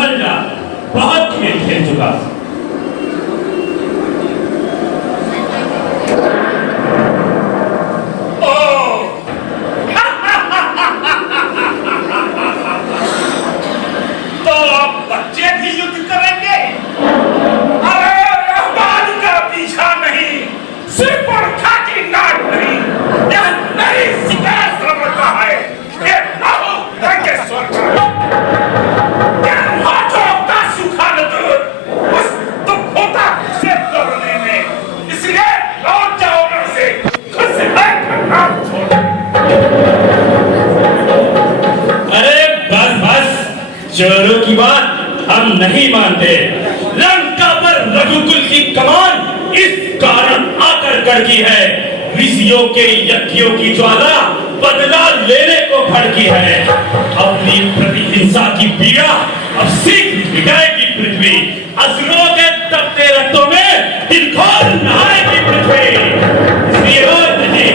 संभल जा, बहुत खेल खेल चुका। तो अब बच्चे भी युद्ध करेंगे? अरे रहमान का पीछा नहीं, सिर्फ और खाकी नाक नहीं, यह नई शिकायत समझता है। ये नौ रंगे स्वर्ग क्या हाथों का सूखा नजर उस दुख होता से तोड़ने में, इसलिए लौट जाओ घर से, खुद से हाथ छोड़। अरे बस बस, चोरों की बात हम नहीं मानते। लंका पर रघुकुल की कमान इस कारण आकर कड़की है, ऋषियों के यज्ञों की ज्वाला बदला लेने को भड़की है। अपनी प्रतिहिंसा की पीड़ा अब शीघ्र मिटाएगी पृथ्वी, असुरों के तपते रक्तों में हिलखोल नहाएगी पृथ्वी। श्रीहरि जी,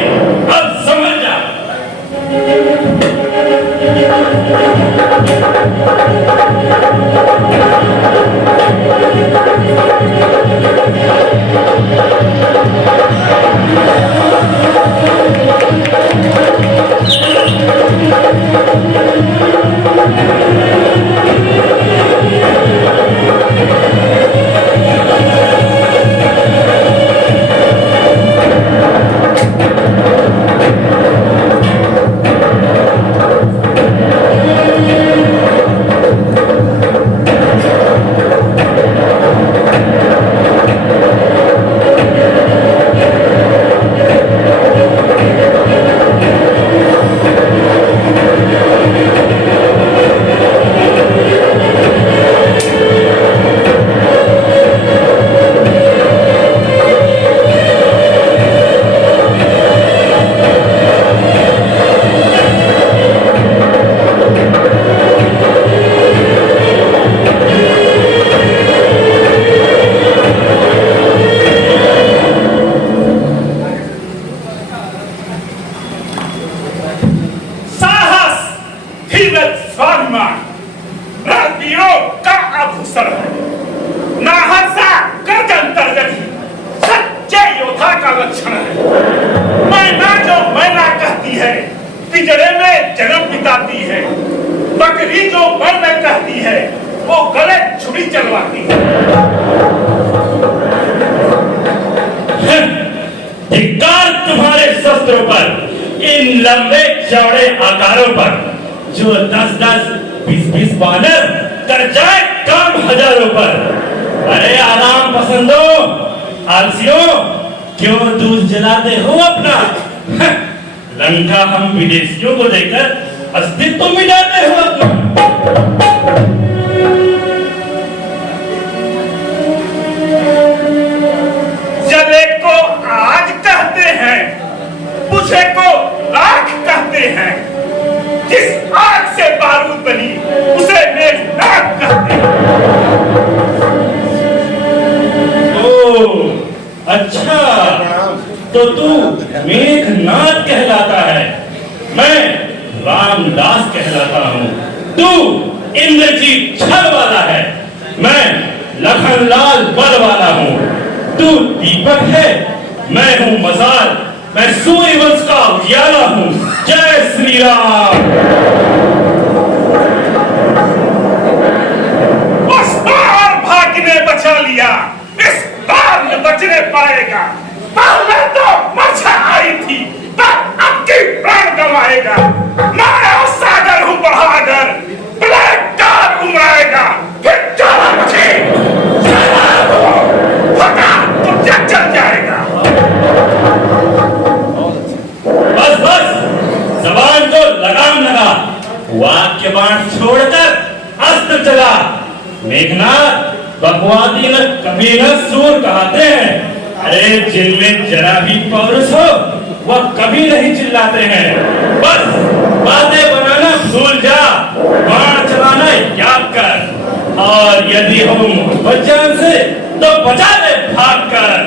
अब समझ जा। पिंजरे में जन्म बिताती है, बकरी जो मन में कहती है वो गले छुरी चलवाती है। धिक्कार तुम्हारे शस्त्रों पर, इन लंबे चौड़े आकारों पर, जो 10-10, 20-20 बानर कर जाए काम हजारों पर। अरे आराम पसंदो, आलसियों, क्यों दूध जलाते हो अपना? लंका हम विदेशियों को देकर अस्तित्व मिटाते हो अपना। जले को आग कहते हैं, बुझे को राख कहते हैं, जिस आग से बारूद बनी उसे मेघनाद कहते हैं। ओ अच्छा, तो तू मेघनाद कहलाता है, मैं रामदास कहलाता हूँ। तू इंद्रजीत छल वाला है, मैं लखनलाल बल वाला हूँ। तू दीपक है, मैं हूँ मजार, मैं सूर्यवंश का उजियारा हूँ। जय श्री राम। उस बार भाग्य ने बचा लिया, इस बार न बचने पाएगा। पहले तो मच्छा आई थी, तब अब की प्राण गंवाएगा। मैं सागर हूँ बहादुर, ब्लैक कार उमराएगा, फिर चला मुझे फटा तो जग चल जाएगा। बस बस, जबान को लगाम लगा, वाक्य बाण छोड़कर अस्त्र चला। मेघनाद बकवादी न कभी न सूर कहते हैं। अरे जिनमें जरा भी पौरुष हो वह कभी नहीं चिल्लाते हैं। बस बातें बनाना भूल जा, बाण चलाना याद कर, और यदि हो मोहब्बत जान से तो बचा ले भाग कर।